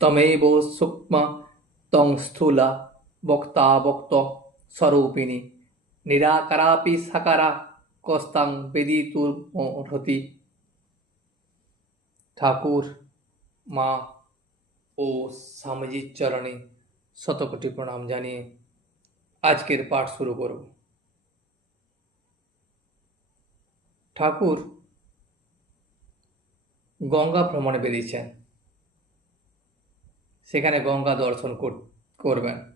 তমেব সূক্ষ্ম তং স্থূলা বক্তা বক্ত স্বরূপিণী নিরাকারাপি সাকারা কস্তাং বেদিতুর মহতি ঠাকুর মা ও স্বামীজির চরণে শতকোটি প্রণাম জানিয়ে আজকের পাঠ শুরু করব ঠাকুর গঙ্গা ভ্রমণে বেরিয়েছেন সেখানে গঙ্গা দর্শন কর- করবেন।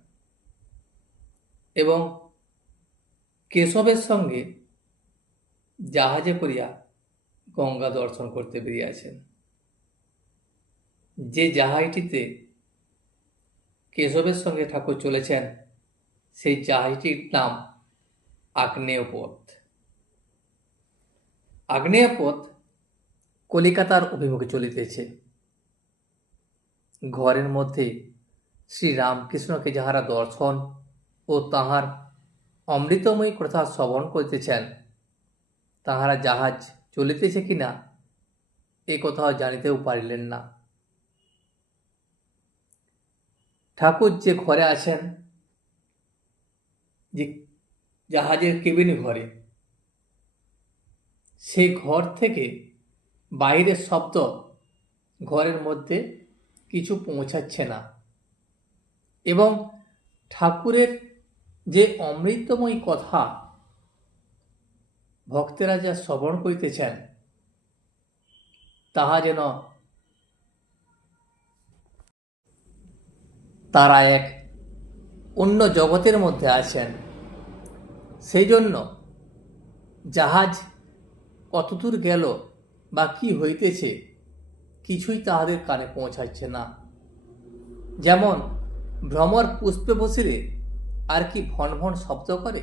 এবং কেশবের সঙ্গে জাহাজে করিয়া গঙ্গা দর্শন করতে বেরিয়েছেন। যে জাহাজটিতে কেশবের সঙ্গে ঠাকুর চলেছেন, সেই জাহাজটির নাম আগ্নেয়পথ। আগ্নেয়পথ কলিকাতার অভিমুখে চলিতেছে। ঘরের মধ্যে শ্রী রামকৃষ্ণকে যাহারা দর্শন ও তাহার অমৃতময়ী কথা শ্রবণ করিতেছেন, তাহারা জাহাজ চলিতেছে কিনা এ কথাও জানিতেও পারিলেন না। ঠাকুর যে ঘরে আছেন, যে জাহাজের কেবিন ঘরে, সেই ঘর থেকে বাইরের শব্দ ঘরের মধ্যে কিছু পৌঁছাচ্ছে না। এবং ঠাকুরের যে অমৃতময় কথা ভক্তেরা যা শ্রবণ করিতেছেন, তাহা যেন তারা এক অন্য জগতের মধ্যে আছেন। সেই জন্য জাহাজ কতদূর গেল বা কি হইতেছে কিছুই তাহাদের কানে পৌঁছাচ্ছে না। যেমন, ভ্রমর পুষ্পে বসিলে আর কি ভন ভন শব্দ করে?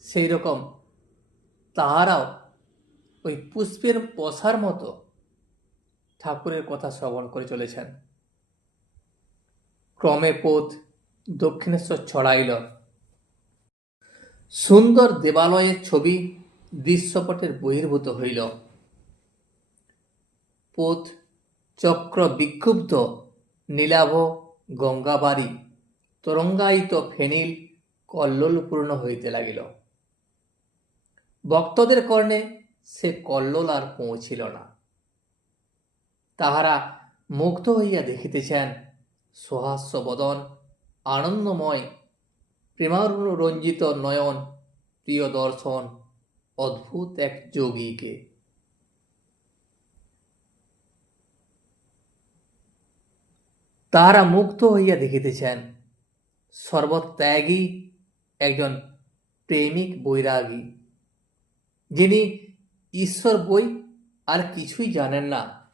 সেই রকম তাহারাও ওই পুষ্পের বসার মতো ঠাকুরের কথা শ্রবণ করে চলেছেন। ক্রমে পথ দক্ষিণেশ্বর ছড়াইল। সুন্দর দেবালয়ের ছবি দৃশ্যপটের বহির্ভূত হইল। পথ চক্র বিক্ষুব্ধ নীলাভ গঙ্গাবাড়ি তরঙ্গায়িত ফেনিল কল্লোলপূর্ণ হইতে লাগিল। ভক্তদের কর্ণে সে কল্লোল আর পৌঁছিল না। তাহারা মুগ্ধ হইয়া দেখিতেছেন সহাস্য বদন, আনন্দময় প্রেমারঞ্জিত নয়ন, প্রিয় দর্শন, অদ্ভুত এক যোগীকে। তাহারা মুগ্ধ হইয়া দেখিতেছেন। সর্বত্যাগী একজন প্রেমিক বৈরাগী, যিনি ঈশ্বর বই আর কিছুই জানেন না।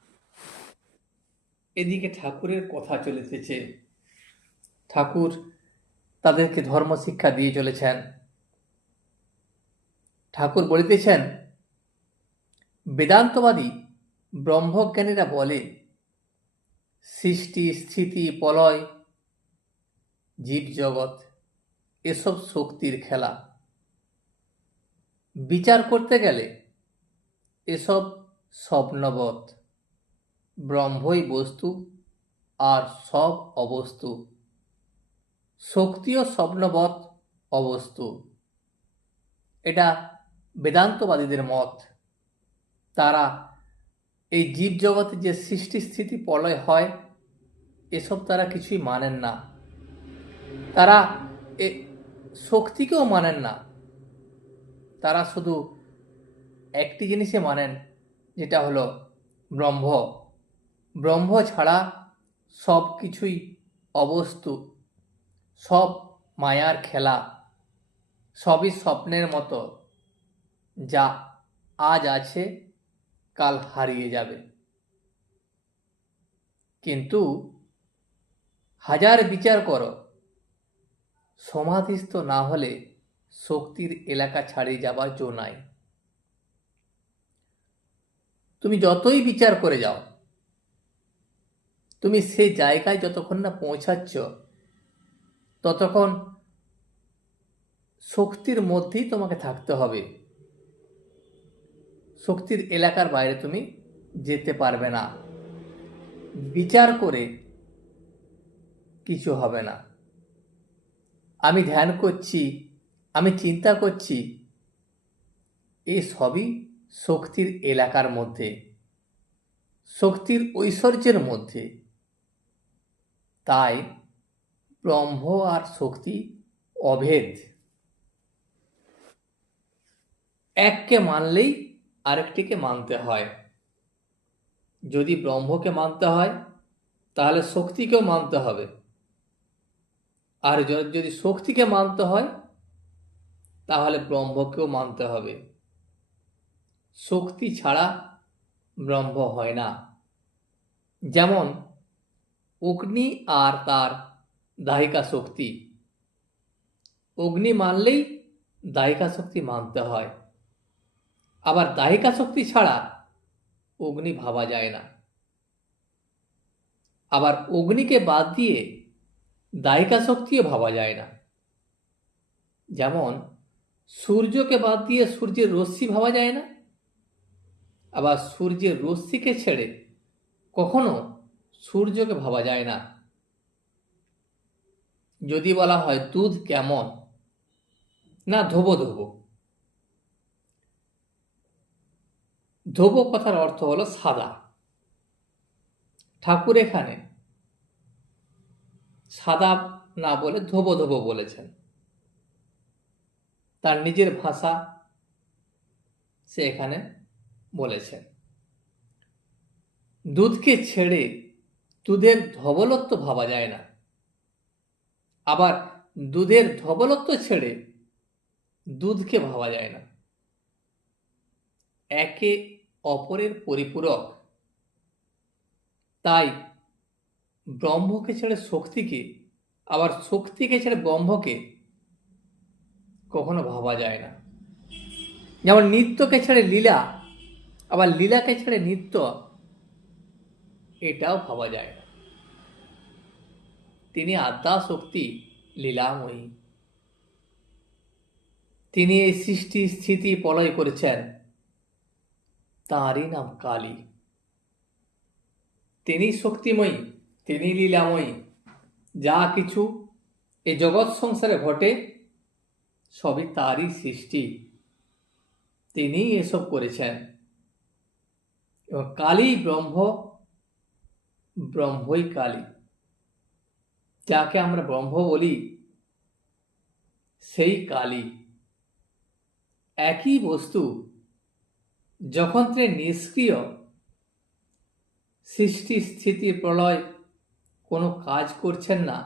এদিকে ঠাকুরের কথা চলিতেছে ঠাকুর তাদেরকে ধর্ম শিক্ষা দিয়ে চলেছেন। ঠাকুর বলিতেছেন, বেদান্তবাদী ব্রহ্মজ্ঞানীরা বলে সৃষ্টি, স্থিতি, প্রলয়, জীবজগৎ, এসব শক্তির খেলা। বিচার করতে গেলে এসব স্বপ্নবৎ, ব্রহ্মই বস্তু আর সব অবস্তু। শক্তিও স্বপ্নবৎ, অবস্তু। এটা বেদান্তবাদীদের মত। তারা এই জীবজগতে যে সৃষ্টি স্থিতি প্রলয় হয়, এসব তারা কিছুই মানেন না। তারা এ শক্তিকেও মানেন না। তারা শুধু একটি জিনিসে মানেন, যেটা হলো ব্রহ্ম। ব্রহ্ম ছাড়া সব কিছুই অবস্তু, সব মায়ার খেলা, সবই স্বপ্নের মতো, যা আজ আছে কাল হারিয়ে যাবে। কিন্তু হাজার বিচার করো, সমাধিস্থ না হলে শক্তির এলাকা ছাড়িয়ে যাবার জো নাই। তুমি যতই বিচার করে যাও, তুমি সেই জায়গায় যতক্ষণ না পৌঁছাচ্ছ, ততক্ষণ শক্তির মধ্যেই তোমাকে থাকতে হবে। শক্তির এলাকার বাইরে তুমি যেতে পারবে না। বিচার করে কিছু হবে না। আমি ধ্যান করছি, আমি চিন্তা করছি এই সবই শক্তির এলাকার মধ্যে। শক্তির ঐশ্বর্যের মধ্যে। তাই ব্রহ্ম আর শক্তি অভেদ। এককে মানলেই আরেকটিকে মানতে হয়। যদি ব্রহ্মকে মানতে হয়, তাহলে শক্তিকেও মানতে হবে। আর যদি শক্তিকে মানতে হয়, তাহলে ব্রহ্মকেও মানতে হবে। শক্তি ছাড়া ব্রহ্ম হয় না। যেমন, অগ্নি আর তার দাহিকা শক্তি। অগ্নি মানলেই দাহিকা শক্তি মানতে হয়। আবার দাহিকা শক্তি ছাড়া অগ্নি ভাবা যায় না। আবার অগ্নিকে বাদ দিয়ে দায়িকা শক্তিও ভাবা যায় না। যেমন সূর্যকে বাদ দিয়ে সূর্যের রশ্মি ভাবা যায় না। আবার সূর্যের রশ্মিকে ছেড়ে কখনো সূর্যকে ভাবা যায় না। যদি বলা হয়, দুধ কেমন? না, ধোবো ধোবো। ধোবো কথার অর্থ হলো সাদা। ঠাকুর এখানে সাদা না বলে ধোবো ধোবো বলেছেন। তার নিজের ভাষা সে এখানে বলেছেন। দুধকে ছেড়ে দুধের ধবলত্ব ভাবা যায় না। আবার দুধের ধবলত্ব ছেড়ে দুধকে ভাবা যায় না। একে অপরের পরিপূরক। তাই ব্রহ্মকে ছেড়ে শক্তিকে, আবার শক্তিকে ছেড়ে ব্রহ্মকে কখনো ভাবা যায় না। যেমন নৃত্যকে ছেড়ে লীলা, আবার লীলাকে ছেড়ে নৃত্য, এটাও ভাবা যায় না। তিনি আদ্যা শক্তি লীলাময়ী। তিনি এই সৃষ্টি, স্থিতি, প্রলয় করেছেন। তাঁরই নাম কালী। তিনি শক্তিময়ী, তিনি লীলাময়ী। যা কিছু এ জগৎ সংসারে ঘটে, সবই তারই সৃষ্টি। তিনি এসব করেছেন। এবং কালী ব্রহ্ম, ব্রহ্মই কালী। যাকে আমরা ব্রহ্ম বলি, সেই কালী। একই বস্তু যখন তিনি নিষ্ক্রিয়, সৃষ্টি, স্থিতি, প্রলয় কোনো কাজ করছেন না,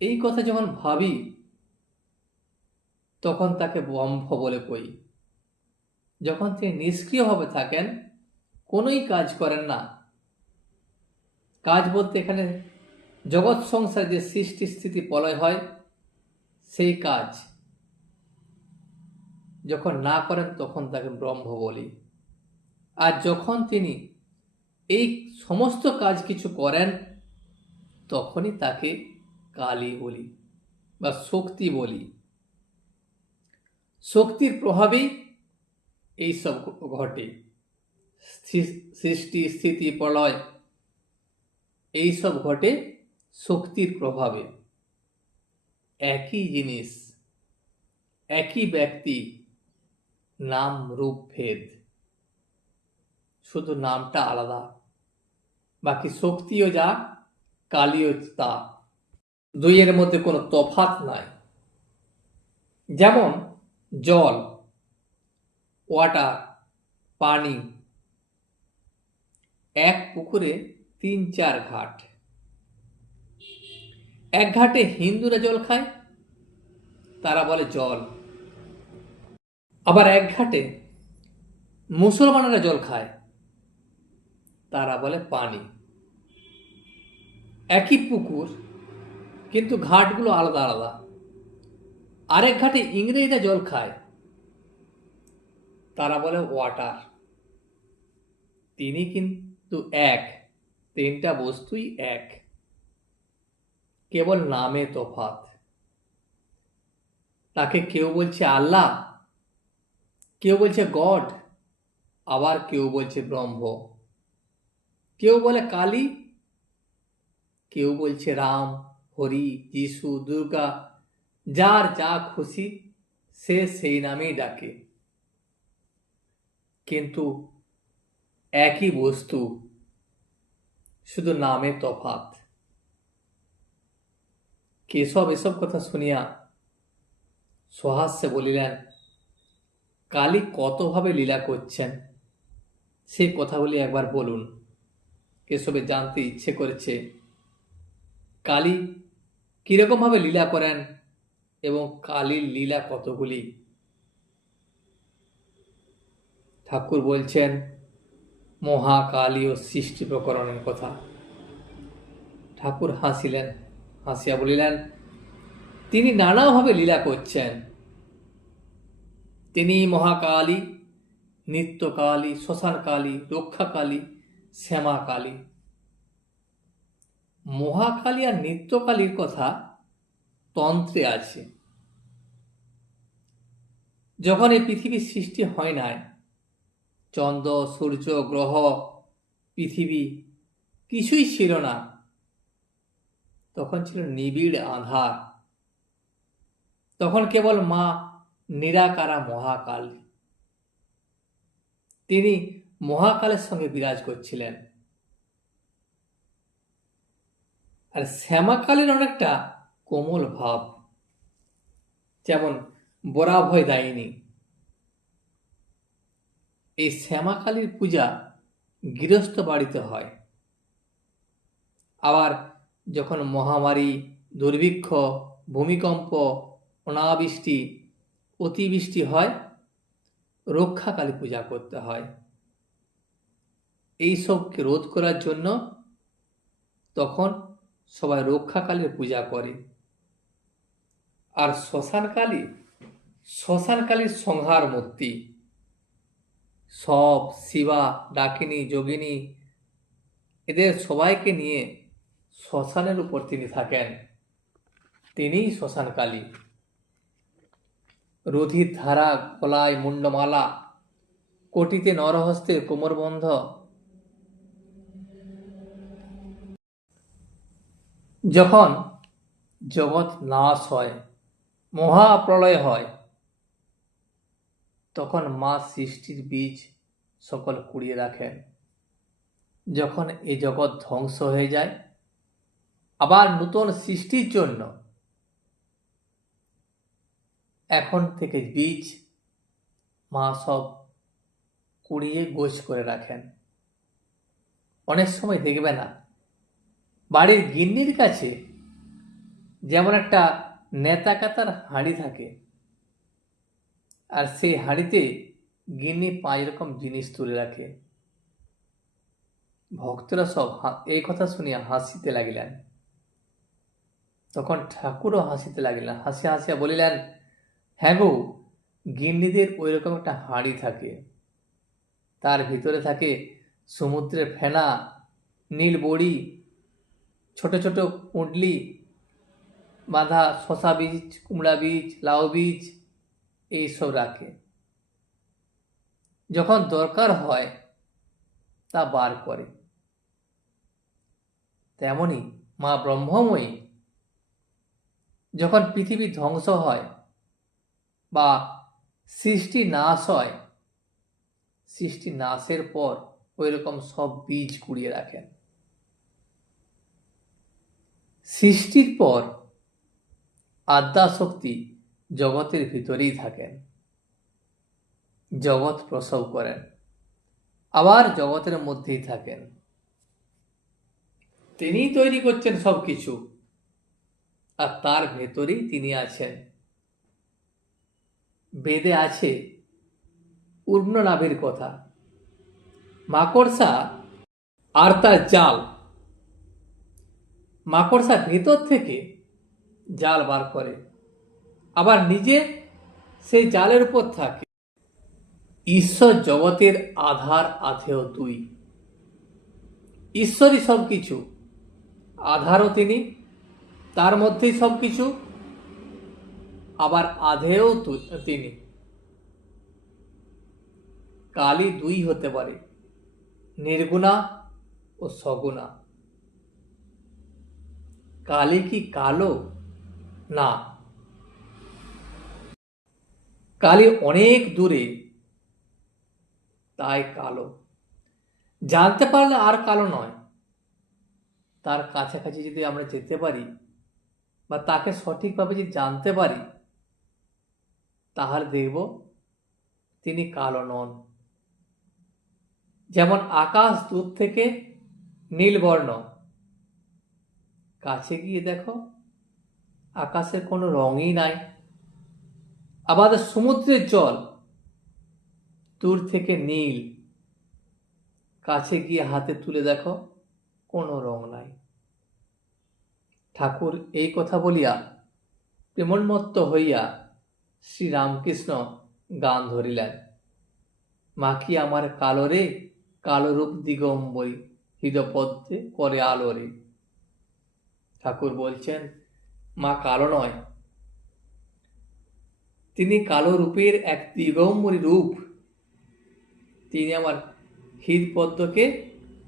এই কথা যখন ভাবি, তখন তাকে ব্রহ্ম বলে কই। যখন তিনি নিষ্ক্রিয়ভাবে থাকেন, কোনোই কাজ করেন না। কাজ বলতে এখানে জগৎ সংসারে যে সৃষ্টি, স্থিতি, প্রলয় হয়, সেই কাজ। যখন না করেন, তখন তাকে ব্রহ্ম বলি। আর যখন তিনি এই সমস্ত কাজ কিছু করেন, তখনই তাকে কালী বলি বা শক্তি বলি। শক্তির প্রভাবেই এইসব ঘটে। সৃষ্টি, স্থিতি, প্রলয় এইসব ঘটে শক্তির প্রভাবে। একই জিনিস, একই ব্যক্তি নাম, রূপ, ভেদ। শুধু নামটা আলাদা। বাকি শক্তিও যা কালীও তা। দুইয়ের মধ্যে কোনো তফাত নাই। যেমন, জল, ওয়াটার, পানি। এক পুকুরে তিন, চার ঘাট। এক ঘাটে হিন্দুরা জল খায়, তারা বলে জল। আবার এক ঘাটে মুসলমানেরা জল খায়, তারা বলে পানি। একই পুকুর, কিন্তু ঘাটগুলো আলাদা আলাদা। আরেক ঘাটে ইংরেজরা জল খায়, তারা বলে ওয়াটার। তিনি কিন্তু এক, তিনটা বস্তুই এক। কেবল নামে তফাত তাকে কেউ বলছে আল্লাহ কেউ বলছে গড, আবার কেউ বলছে ব্রহ্ম। কেউ বলে কালী, কেউ বলছে রাম, হরি, যিশু, দুর্গা, যার যা খুশি সে সেই নামেই ডাকে। কিন্তু একই বস্তু শুধু নামে তফাত কেশব এসব কথা শুনিয়া সহাস্যে বলিলেন কালী কতভাবে লীলা করছেন? সেই কথাগুলি একবার বলুন। কেশবে জানতে ইচ্ছে করেছে। কালী কীরকমভাবে লীলা করেন এবং কালীর লীলা কতগুলি? ঠাকুর বলছেন, মহাকালী ও সৃষ্টি প্রকরণের কথা। ঠাকুর হাসিলেন, হাসিয়া বলিলেন, তিনি নানাভাবে লীলা করছেন। তিনি মহাকালী, নিত্যকালী, শ্মশানকালী, রক্ষাকালী, শ্যামাকালী। মহাকালী আর নিত্যকালীর কথা তন্ত্রে আছে। যখন এই পৃথিবীর সৃষ্টি হয় নাই, চন্দ্র, সূর্য, গ্রহ, পৃথিবী কিছুই ছিল না। তখন ছিল নিবিড় আধার তখন কেবল মা নিরাকারা মহাকাল। তিনি মহাকালের সঙ্গে বিরাজ করছিলেন। আর শ্যামাকালের অনেকটা কোমল ভাব, যেমন বরাভয় দায়িনী এই শ্যামাকালীর পূজা গৃহস্থ বাড়িতে হয়। আবার যখন মহামারী, দুর্ভিক্ষ, ভূমিকম্প, অনাবৃষ্টি অতিবৃষ্টি হয়, রক্ষাকালী পূজা করতে হয়। এই সবকে রোধ করার জন্য তখন সবাই রক্ষাকালীর পূজা করে। আর শ্মশানকালী, শ্মশানকালীর সংহার মূর্তি। সব শিবা, ডাকিনী, যোগিনী, এদের সবাইকে নিয়ে শ্মশানের উপর তিনি থাকেন। তিনিই শ্মশানকালী। রোধির ধারা, গলায় মুন্ডমালা কোটিতে নরহস্তে কোমরবন্ধ। যখন জগৎ নাশ হয়, মহাপ্রলয় হয়, তখন মা সৃষ্টির বীজ সকল কুড়িয়ে রাখেন। যখন এ জগৎ ধ্বংস হয়ে যায়, আবার নূতন সৃষ্টির জন্য এখন থেকে বীজ, মা সব কুড়িয়ে গোছ করে রাখেন। অনেক সময় দেখবে না, বাড়ির গিন্নির কাছে যেমন একটা নেতা কাতার হাঁড়ি থাকে, আর সেই হাঁড়িতে গিন্নি পাঁচ রকম জিনিস তুলে রাখে। ভক্তরা সব এই কথা শুনিয়া হাসিতে লাগিলেন। তখন ঠাকুরও হাসিতে লাগিলেন, হাসিয়া হাসিয়া বলিলেন হ্যাঁ গো গিন্নিদের ওই রকম একটা হাঁড়ি থাকে। তার ভিতরে থাকে সমুদ্রের ফেনা, নীল বড়ি, ছোট ছোট পুঁটলি বাঁধা শশা বীজ, কুমড়া বীজ, লাউ বীজ, এইসব রাখে। যখন দরকার হয়, তা বার করে। তেমনি মা ব্রহ্মময়ী, যখন পৃথিবী ধ্বংস হয় বা সৃষ্টি নাশ হয়, সৃষ্টি নাশের পর ওই রকম সব বীজ কুড়িয়ে রাখেন। সৃষ্টির পর আদ্যাশক্তি জগতের ভিতরেই থাকেন। জগৎ প্রসব করেন, আবার জগতের মধ্যেই থাকেন। তিনিই তৈরি করছেন সব কিছু আর তার ভেতরেই তিনি আছেন। বেদে আছে পূর্ণলাভের কথা। মাকড়সা আর তার জাল। মাকড়সা ভেতর থেকে জাল বার করে। আবার নিজে সেই জালের উপর থাকে। ঈশ্বর জগতের আধার, আধেয় তুই ঈশ্বরই সব কিছু আধারও তিনি, তার মধ্যেই সব কিছু আবার আধেও তিনি। কালী দুই হতে পারে, নির্গুণা ও সগুনা কালি কি কালো? না। কালি অনেক দূরে, তাই কালো। জানতে পারলে আর কালো নয়। তার কাছাকাছি যদি আমরা যেতে পারি, বা তাকে সঠিকভাবে যদি জানতে পারি তাহলে দেখব তিনি কালো নন। যেমন আকাশ দূর থেকে নীলবর্ণ। কাছে গিয়ে দেখো, আকাশের কোনো রঙই নাই। আবার সমুদ্রের জল দূর থেকে নীল। কাছে গিয়ে হাতে তুলে দেখো, কোনো রং নাই। ঠাকুর এই কথা বলিয়া প্রেমোন্মত্ত হইয়া শ্রীরামকৃষ্ণ গান ধরিলেন। মা কি আমার কালো রে কালো রূপ দিগম্বরী, হৃদপদ্মে করে আলো রে ঠাকুর বলছেন, মা কালো নয়। তিনি কালো রূপের এক দিগম্বরী রূপ। তিনি আমার হৃদপদ্মকে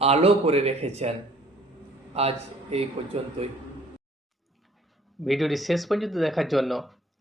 আলো করে রেখেছেন। আজ এই পর্যন্তই। ভিডিওটি শেষ পর্যন্ত দেখার জন্য